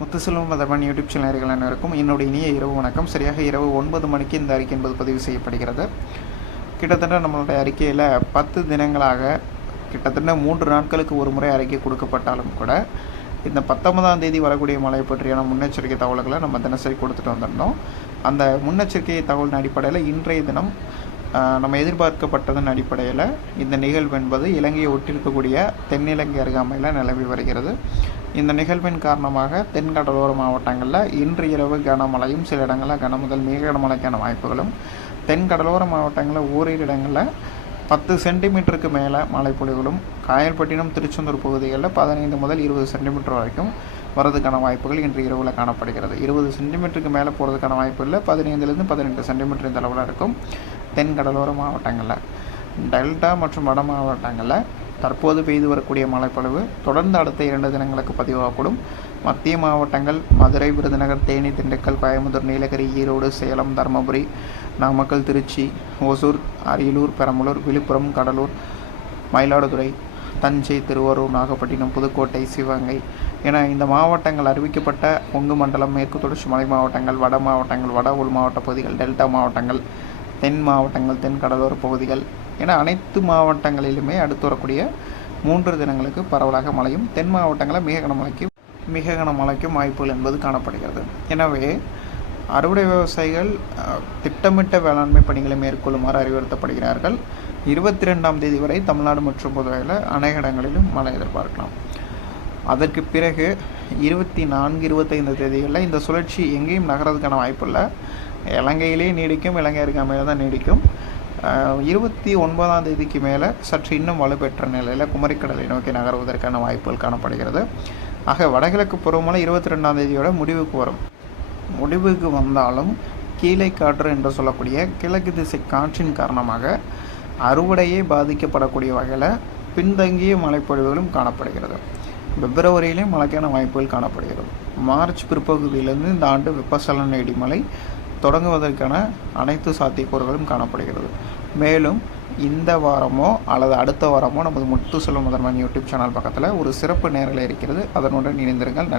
Muthuselvam மதர்மன் YouTube சேனல்கள் அனைவருக்கும் என்னுடைய இனிய இரவு வணக்கம். சரியாக இரவு ஒன்பது மணிக்கு இந்த அறிக்கை என்பது பதிவு செய்யப்படுகிறது. கிட்டத்தட்ட நம்மளுடைய அறிக்கையில் பத்து தினங்களாக கிட்டத்தட்ட மூன்று நாட்களுக்கு ஒரு முறை அறிக்கை கொடுக்கப்பட்டாலும் கூட இந்த பத்தொன்பதாம் தேதி வரக்கூடிய மழை பற்றியான முன்னெச்சரிக்கை தகவல்களை நம்ம தினசரி கொடுத்துட்டு வந்திருந்தோம். அந்த முன்னெச்சரிக்கை தகவலின் அடிப்படையில் இன்றைய தினம் நம்ம எதிர்பார்க்கப்பட்டதன் அடிப்படையில் இந்த நிகழ்வு என்பது இலங்கையை ஒட்டிருக்கக்கூடிய தென்னிலங்கை அருகாமையில் நிலவி வருகிறது. இந்த நிகழ்வின் காரணமாக தென் கடலோர மாவட்டங்களில் இன்று இரவு கனமழையும் சில இடங்களில் கனமுதல் மிக கனமழைக்கான வாய்ப்புகளும். தென் கடலோர மாவட்டங்களில் ஓரிரு இடங்களில் பத்து சென்டிமீட்டருக்கு மேலே மழைப்பொழிவுகளும். காயல்பட்டினம் திருச்செந்தூர் பகுதிகளில் பதினைந்து முதல் இருபது சென்டிமீட்டர் வரைக்கும் வரதுக்கான வாய்ப்புகள் இன்று இரவில் காணப்படுகிறது. இருபது சென்டிமீட்டருக்கு மேலே போகிறதுக்கான வாய்ப்பு இல்லை. பதினைந்துலேருந்து பதினெட்டு சென்டிமீட்டர் இந்த அளவில் இருக்கும். தென் கடலோர மாவட்டங்களில். டெல்டா மற்றும் வட மாவட்டங்களில் தற்போது பெய்து வரக்கூடிய மழைப்பொழிவு தொடர்ந்து அடுத்த இரண்டு தினங்களுக்கு பதிவாகக்கூடும். மத்திய மாவட்டங்கள் மதுரை விருதுநகர் தேனி திண்டுக்கல் கோயம்புத்தூர் நீலகிரி ஈரோடு சேலம் தருமபுரி நாமக்கல் திருச்சி ஒசூர் அரியலூர் பெரம்பலூர் விழுப்புரம் கடலூர் மயிலாடுதுறை தஞ்சை திருவாரூர் நாகப்பட்டினம் புதுக்கோட்டை சிவகங்கை என இந்த மாவட்டங்கள் அறிவிக்கப்பட்ட கொங்கு மண்டலம் மேற்கு தொடர்ச்சி மலை மாவட்டங்கள் வட மாவட்டங்கள் வட உள் மாவட்ட பகுதிகள் டெல்டா மாவட்டங்கள் தென் மாவட்டங்கள் தென் கடலோர பகுதிகள் என அனைத்து மாவட்டங்களிலுமே அடுத்து வரக்கூடிய மூன்று தினங்களுக்கு பரவலாக மழையும் தென் மாவட்டங்களில் மிக கனமழைக்கு மிக கனமழைக்கும் வாய்ப்புகள் என்பது காணப்படுகிறது. எனவே அறுவடை விவசாயிகள் திட்டமிட்ட வேளாண்மை பணிகளை மேற்கொள்ளுமாறு அறிவுறுத்தப்படுகிறார்கள். இருபத்தி ரெண்டாம் தேதி வரை தமிழ்நாடு மற்றும் புதுவையில் அநேக இடங்களிலும் மழை எதிர்பார்க்கலாம். அதற்கு பிறகு இருபத்தி நான்கு இருபத்தைந்து தேதிகளில் இந்த சுழற்சி எங்கேயும் நகரதுக்கான வாய்ப்பு இல்லை. இலங்கையிலே நீடிக்கும் இலங்கை மேலே தான் நீடிக்கும். இருபத்தி ஒன்பதாம் தேதிக்கு மேலே சற்று இன்னும் வலுப்பெற்ற நிலையில் குமரிக்கடலை நோக்கி நகர்வதற்கான வாய்ப்புகள் காணப்படுகிறது. ஆக வடகிழக்கு பருவமழை இருபத்தி ரெண்டாம் தேதியோட முடிவுக்கு வரும். முடிவுக்கு வந்தாலும் கீழே காற்று என்று சொல்லக்கூடிய கிழக்கு திசை காற்றின் காரணமாக அறுவடையே பாதிக்கப்படக்கூடிய வகையில் பின்தங்கிய மழைப்பொழிவுகளும் காணப்படுகிறது. பிப்ரவரியிலேயும் மழைக்கான வாய்ப்புகள் காணப்படுகிறது. மார்ச் பிற்பகுதியிலிருந்து இந்த ஆண்டு வெப்பசலன இடிமலை தொடங்குவதற்கான அனைத்து சாத்தியக்கூறுகளும் காணப்படுகிறது. மேலும் இந்த வாரமோ அல்லது அடுத்த வாரமோ நமது முத்து செல்வம் முதன்மன் யூடியூப் சேனல் பக்கத்தில் ஒரு சிறப்பு நேரலை இருக்கிறது. அதனுடன் இணைந்திருங்கள். நன்றி.